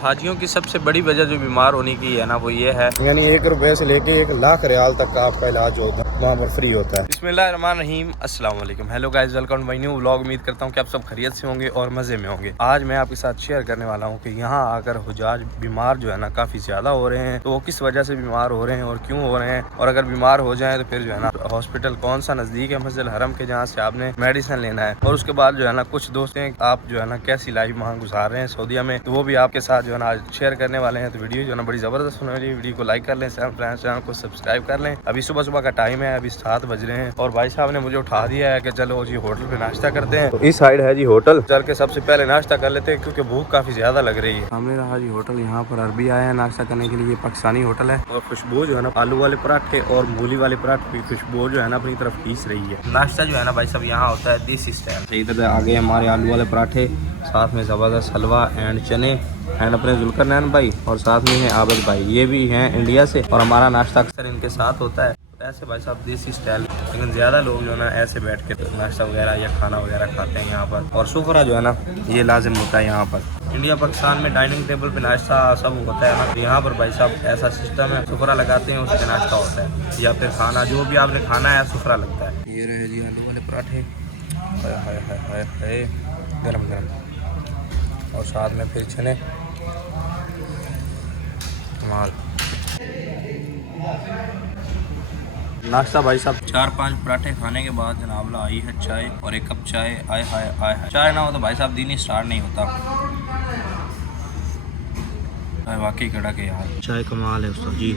हाजियों की सबसे बड़ी वजह जो बीमार होने की है ना वो ये है, यानी 1 रुपए से लेके 1 लाख रियाल तक का आपका इलाज होता है वहाँ पर फ्री होता है। बिस्मिल्लाहिर्रहमानिर्रहीम, अस्सलाम वालेकुम। Hello guys, welcome to my new vlog. उम्मीद करता हूँ कि आप सब खैरियत से होंगे और मज़े में होंगे। आज मैं आपके साथ शेयर करने वाला हूँ कि यहाँ आकर हुजाज बीमार जो है ना काफ़ी ज़्यादा हो रहे हैं। तो वो किस वजह से बीमार हो रहे हैं और क्यों हो रहे हैं, और अगर बीमार हो जाए तो फिर जो है ना हॉस्पिटल कौन सा नज़दीक है मस्जिद हरम के जहाँ से आपने मेडिसिन लेना है। और उसके बाद जो है ना कुछ दोस्तें आप जो है ना कैसी लाइफ वहाँ गुजार रहे हैं सऊदीया में, तो वो भी आपके साथ जो है ना आज शेयर करने वाले हैं। तो वीडियो जो है ना बड़ी ज़बरदस्त होने वाली है। वीडियो को लाइक कर लें, चैनल को सब्सक्राइब कर लें। अभी सुबह सुबह का टाइम है, अभी 7 बज रहे हैं और भाई साहब ने मुझे उठा दिया है कि चलो जी होटल पे नाश्ता करते हैं। तो इस साइड है जी होटल, चल के सबसे पहले नाश्ता कर लेते हैं क्योंकि भूख काफ़ी ज़्यादा लग रही है। सामने रहा जी होटल, यहाँ पर अरबी आया है नाश्ता करने के लिए। पाकिस्तानी होटल है और खुशबू जो है ना आलू वाले पराठे और मूली वाले पराठे की खुशबू जो है ना अपनी तरफ खींच रही है। नाश्ता जो है ना भाई साहब यहाँ होता है देसी स्टाइल। इधर आगे हमारे आलू वाले पराठे, साथ में ज़बरदस्त हलवा एंड चने एंड अपने जुल्करनैन भाई, और साथ में है आबद भाई, ये भी हैं इंडिया से और हमारा नाश्ता अक्सर इनके साथ होता है। ऐसे भाई साहब देसी स्टाइल, लेकिन ज़्यादा लोग जो है ना ऐसे बैठ के नाश्ता वगैरह या खाना वगैरह खाते हैं यहाँ पर। और सुफरा जो है ना ये लाजिम होता है यहाँ पर। इंडिया पाकिस्तान में डाइनिंग टेबल पे नाश्ता सब होता है ना, तो यहाँ पर भाई साहब ऐसा सिस्टम है, सुफरा लगाते हैं उस पर नाश्ता होता है या फिर खाना जो भी आपने खाना है सुफरा लगता है। ये रहे जी आलू वाले पराठे, गरम गरम, और साथ में फिर चने माल। नाश्ता भाई साहब 4-5 पराठे खाने के बाद जनाबला आई है चाय और एक कप चाय। आए हाय आए हाय, चाय ना हो तो भाई साहब दिन ही स्टार्ट नहीं होता। वाकई कड़ा के यार चाय कमाल है उसका जी।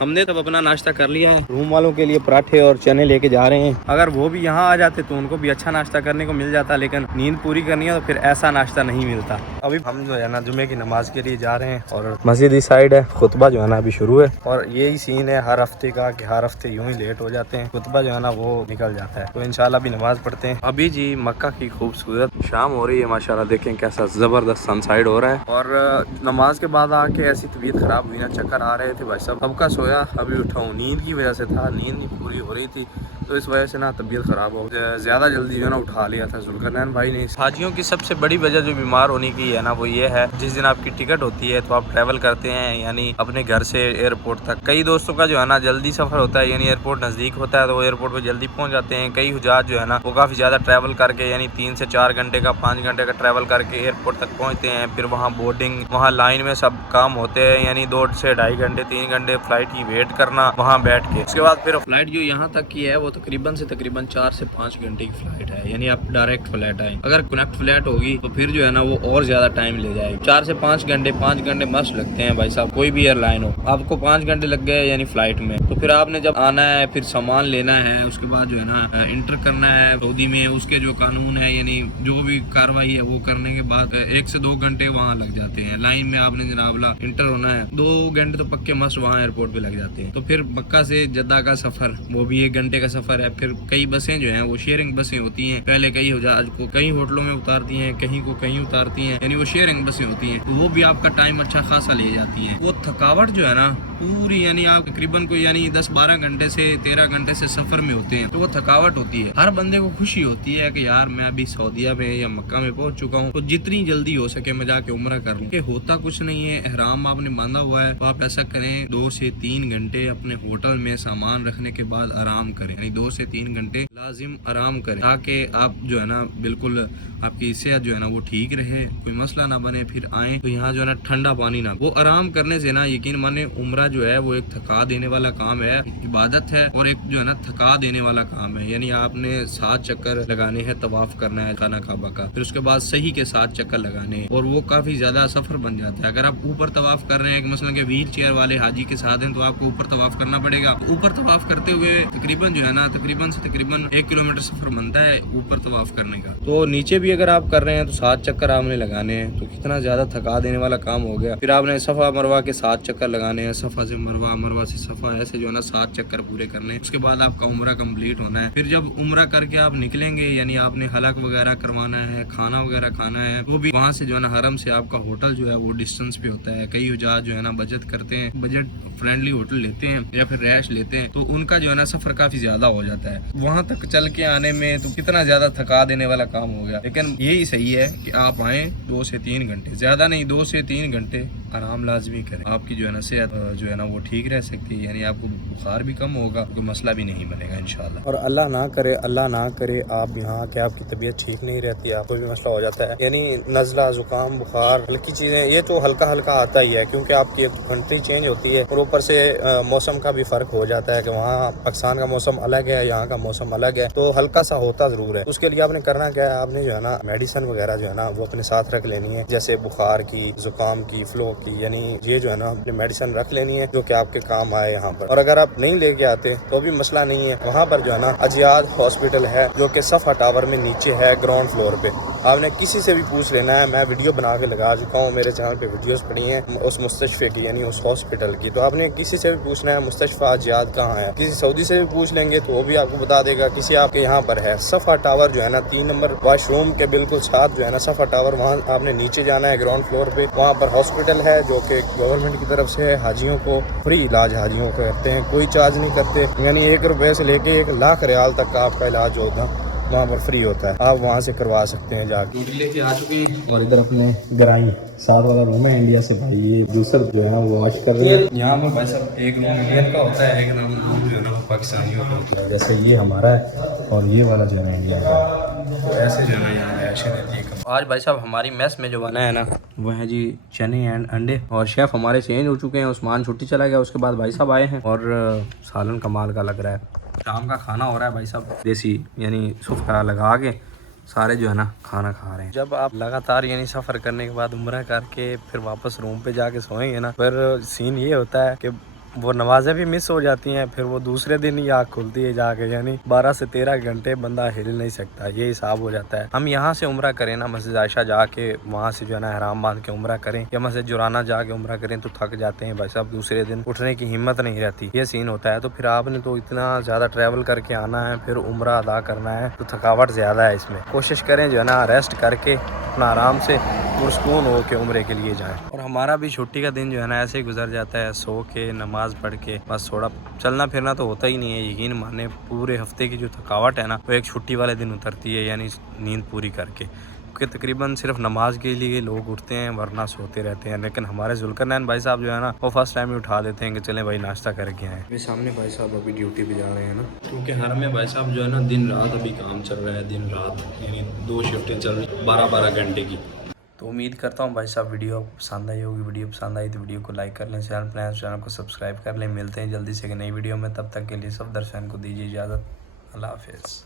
हमने तब अपना नाश्ता कर लिया है, रूम वालों के लिए पराठे और चने लेके जा रहे हैं। अगर वो भी यहाँ आ जाते तो उनको भी अच्छा नाश्ता करने को मिल जाता, लेकिन नींद पूरी करनी है तो फिर ऐसा नाश्ता नहीं मिलता। अभी हम जो है ना जुमे की नमाज के लिए जा रहे हैं और मस्जिद इस साइड है। खुतबा जो है ना अभी शुरू है और यही सीन है हर हफ्ते का कि हर हफ्ते यूं ही लेट हो जाते हैं, खुतबा जो है ना वो निकल जाता है। तो इंशाल्लाह भी नमाज पढ़ते हैं। अभी जी मक्का की खूबसूरत शाम हो रही है माशाल्लाह, देखें कैसा जबरदस्त सनसाइड हो रहा है। और नमाज के बाद आके ऐसी तबीयत खराब हुई ना, चक्कर आ रहे थे भाई साहब। अब का सोया अभी उठाऊं, नींद की वजह से था, नींद नहीं पूरी हो रही थी तो इस वजह से ना तबीयत ख़राब हो ज़्यादा जल्दी जो है ना उठा लिया था जुल्करनैन भाई ने। हाजियों की सबसे बड़ी वजह जो बीमार होने की है ना वो ये है, जिस दिन आपकी टिकट होती है तो आप ट्रैवल करते हैं यानी अपने घर से एयरपोर्ट तक। कई दोस्तों का जो है ना जल्दी सफ़र होता है, यानी एयरपोर्ट नज़दीक होता है तो वो एयरपोर्ट पर जल्दी पहुँच जाते हैं। कई हुजाज जो है ना वो काफ़ी ज़्यादा ट्रैवल करके यानी 3 से 4 घंटे का 5 घंटे का ट्रैवल करके एयरपोर्ट तक पहुँचते हैं। फिर वहाँ बोर्डिंग, वहाँ लाइन में सब काम होते हैं, यानी 2 से 2.5 घंटे 3 घंटे फ्लाइट की वेट करना वहाँ बैठ के। उसके बाद फिर फ्लाइट जो यहाँ तक की है वो तकरीबन 4 से 5 घंटे की फ्लाइट है, यानी आप डायरेक्ट फ्लाइट आए। अगर कनेक्ट फ्लाइट होगी तो फिर जो है ना वो और ज्यादा टाइम ले जाएगी। 4 से 5 घंटे 5 घंटे मस्त लगते हैं भाई साहब, कोई भी एयरलाइन हो। आपको 5 घंटे लग गए यानी फ्लाइट में, तो फिर आपने जब आना है फिर सामान लेना है, उसके बाद जो है ना इंटर करना है सऊदी में, उसके जो कानून है यानी जो भी कार्रवाई है वो करने के बाद 1 से 2 घंटे वहाँ लग जाते हैं। लाइन में आपने जनाबला इंटर होना है, 2 घंटे तो पक्के मस्त वहाँ एयरपोर्ट पे लग जाते हैं। तो फिर मक्का से जद्दा का सफर वो भी 1 घंटे का सफर है। फिर कई बसें जो हैं वो शेयरिंग बसें होती हैं, पहले कई हुजाज को कई होटलों में उतारती हैं, कहीं को कहीं उतारती हैं, यानी वो शेयरिंग बसें होती हैं। तो वो भी आपका टाइम अच्छा खासा ले जाती हैं। वो थकावट जो है ना पूरी, यानी आप तकरीबन को यानी 10-12 घंटे से 13 घंटे से सफर में होते हैं, तो वो थकावट होती है। हर बंदे को खुशी होती है कि यार मैं अभी सऊदीया में या मक्का में पहुंच चुका हूँ, तो जितनी जल्दी हो सके मैं जाके उम्रा कर लूँ। होता कुछ नहीं है, एहराम आपने बांधा हुआ है तो आप ऐसा करें 2 से 3 घंटे अपने होटल में सामान रखने के बाद आराम करें, यानी 2 से 3 घंटे लाजिम आराम करें, ताकि आप जो है ना बिल्कुल आपकी सेहत जो है ना वो ठीक रहे, कोई मसला ना बने। फिर आए तो यहाँ जो है ना ठंडा पानी ना, वो आराम करने से ना यकीन माने उम्रा जो है वो एक थका देने वाला काम है, इबादत है और एक जो है ना थका देने वाला काम है। यानी आपने 7 चक्कर लगाने हैं, तवाफ करना है खाना काबा का, फिर उसके बाद सही के 7 चक्कर लगाने हैं, और वो काफी ज्यादा सफर बन जाता है। अगर आप ऊपर तवाफ कर रहे हैं, मसलन के व्हील चेयर वाले हाजी के साथ हैं, तो आपको ऊपर तवाफ करना पड़ेगा। ऊपर तवाफ करते हुए तकरीबन जो है ना तकरीबन 1 किलोमीटर सफर बनता है ऊपर तवाफ करने का। तो नीचे भी अगर आप कर रहे हैं तो 7 चक्कर आपने लगाने हैं, तो कितना ज्यादा थका देने वाला काम हो गया। फिर आपने सफा मरवा के 7 चक्कर लगाने हैं, सफा से मरवा, मरवा से सफा, ऐसे जो है ना 7 चक्कर पूरे करने हैं। उसके बाद आपका उम्रा कंप्लीट होना है। फिर जब उम्रा करके आप निकलेंगे, यानी आपने हलक वगैरह करवाना है, खाना वगैरह खाना है, वो भी वहाँ से जो है ना हरम से आपका होटल जो है वो डिस्टेंस पे होता है। कई हुजाज जो है ना बचत करते हैं, बजट फ्रेंडली होटल लेते हैं या फिर रैश लेते हैं, तो उनका जो है ना सफर काफी ज्यादा हो जाता है। वहाँ तक चल के आने में तो कितना ज़्यादा थका देने वाला काम हो गया, लेकिन यही सही है कि आप आएँ 2 से 3 घंटे, ज़्यादा नहीं 2 से 3 घंटे आराम लाजमी करें। आपकी जो है ना सेहत जो है ना वो ठीक रह सकती है, यानी आपको बुखार भी कम होगा, कोई मसला भी नहीं बनेगा इंशाल्लाह। और अल्लाह ना करे आप यहाँ आके आपकी तबीयत ठीक नहीं रहती, आपको भी मसला हो जाता है, यानी नज़ला, जुकाम, बुखार, हल्की चीज़ें, ये तो हल्का हल्का आता ही है क्योंकि आपकी एक घंटी चेंज होती है और ऊपर से मौसम का भी फ़र्क हो जाता है कि वहाँ पाकिस्तान का मौसम अलग है, यहाँ का मौसम अलग है, तो हल्का सा होता ज़रूर है। उसके लिए आपने करना क्या है, आपने जो है ना मेडिसिन वगैरह जो है ना वो अपने साथ रख लेनी है, जैसे बुखार की, जुकाम की, फ्लू की, यानी ये जो है ना अपनी मेडिसिन रख लेनी है जो कि आपके काम आए यहाँ पर। और अगर आप नहीं लेके आते तो भी मसला नहीं है, वहाँ पर जो है ना अजियाद हॉस्पिटल है जो कि सफा टावर में नीचे है, ग्राउंड फ्लोर पे। आपने किसी से भी पूछ लेना है, मैं वीडियो बना के लगा चुका हूँ, मेरे चैनल पे वीडियोस पड़ी हैं उस मुस्तशफे की, यानी उस हॉस्पिटल की। तो आपने किसी से भी पूछना है मुस्तशफा अजियाद कहाँ है, किसी सऊदी से भी पूछ लेंगे तो वो भी आपको बता देगा, किसी आपके यहाँ पर है। सफा टावर जो है ना 3 नंबर वॉशरूम के बिल्कुल साथ जो है ना सफा टावर, वहाँ आपने नीचे जाना है ग्राउंड फ्लोर पे, वहाँ पर हॉस्पिटल है जो कि गवर्नमेंट की तरफ से हाजियों को फ्री इलाज हाजियों को करते हैं, कोई चार्ज नहीं करते, यानी 1 रुपये से लेके 1 लाख रियाल तक का आपका इलाज होगा वहाँ पर फ्री होता है, आप वहाँ से करवा सकते हैं जाके। लेके आ चुके हैं और इधर अपने गराई साथ वाला रूम है इंडिया से भाई, ये दूसरा जो है वो वॉश कर रहे हैं। यहाँ पर भाई साहब एक रूम इंडियन का होता है, एक रूम जो है ना पाकिस्तानियों का होता है। जैसे ये हमारा है और ये वाला जो है इंडिया का, तो ऐसे जो है यहाँ ऐसे रहती है। आज भाई साहब हमारी मेस में जो बना है ना वो है जी चने एंड अंडे, और शेफ़ हमारे चेंज हो चुके हैं, उस्मान छुट्टी चला गया, उसके बाद भाई साहब आए हैं और सालन कमाल का लग रहा है। शाम का खाना हो रहा है भाई साहब, देसी यानी सुफ़ा लगा के सारे जो है ना खाना खा रहे हैं। जब आप लगातार यानी सफ़र करने के बाद उम्रा करके फिर वापस रूम पे जाके सोएंगे ना, फिर सीन ये होता है कि वो नमाज़ें भी मिस हो जाती हैं, फिर वो दूसरे दिन ही आँख खुलती है जाके, यानी 12 से 13 घंटे बंदा हिल नहीं सकता, ये हिसाब हो जाता है। हम यहाँ से उम्रा करें ना मस्जिद आयशा जाके, वहाँ से जो है ना हराम बांध के उम्रा करें, या मस्जिद जुराना जाके उम्रा करें तो थक जाते हैं भाई साहब, दूसरे दिन उठने की हिम्मत नहीं रहती, ये सीन होता है। तो फिर आपने तो इतना ज़्यादा ट्रैवल करके आना है, फिर उम्रा अदा करना है, तो थकावट ज़्यादा है इसमें। कोशिश करें जो है ना रेस्ट करके अपना आराम से पुरसकून हो के उम्रे के लिए जाएँ। और हमारा भी छुट्टी का दिन जो है ना ऐसे ही गुजर जाता है, सो के नमाज पढ़ के, बस थोड़ा चलना फिरना तो होता ही नहीं है। यकीन माने पूरे हफ्ते की जो थकावट है ना वो एक छुट्टी वाले दिन उतरती है, यानी नींद पूरी करके, क्योंकि तकरीबन सिर्फ नमाज के लिए लोग उठते हैं वरना सोते रहते हैं। लेकिन हमारे जुल्करनैन भाई साहब जो है ना वो फर्स्ट टाइम ही उठा देते हैं कि चलें भाई नाश्ता करके आए। अभी सामने भाई साहब अभी ड्यूटी पे जा रहे हैं ना, क्योंकि हर में भाई साहब जो है ना दिन रात अभी काम चल रहा है, दिन रात यानी 2 शिफ्टें चल रही 12-12 घंटे की। तो उम्मीद करता हूँ भाई साहब वीडियो पसंद आई होगी। वीडियो पसंद आई तो वीडियो को लाइक कर लें, चैनल को सब्सक्राइब कर लें। मिलते हैं जल्दी से एक नई वीडियो में, तब तक के लिए सब दर्शकों को दीजिए इजाज़त। अल्लाह हाफिज़।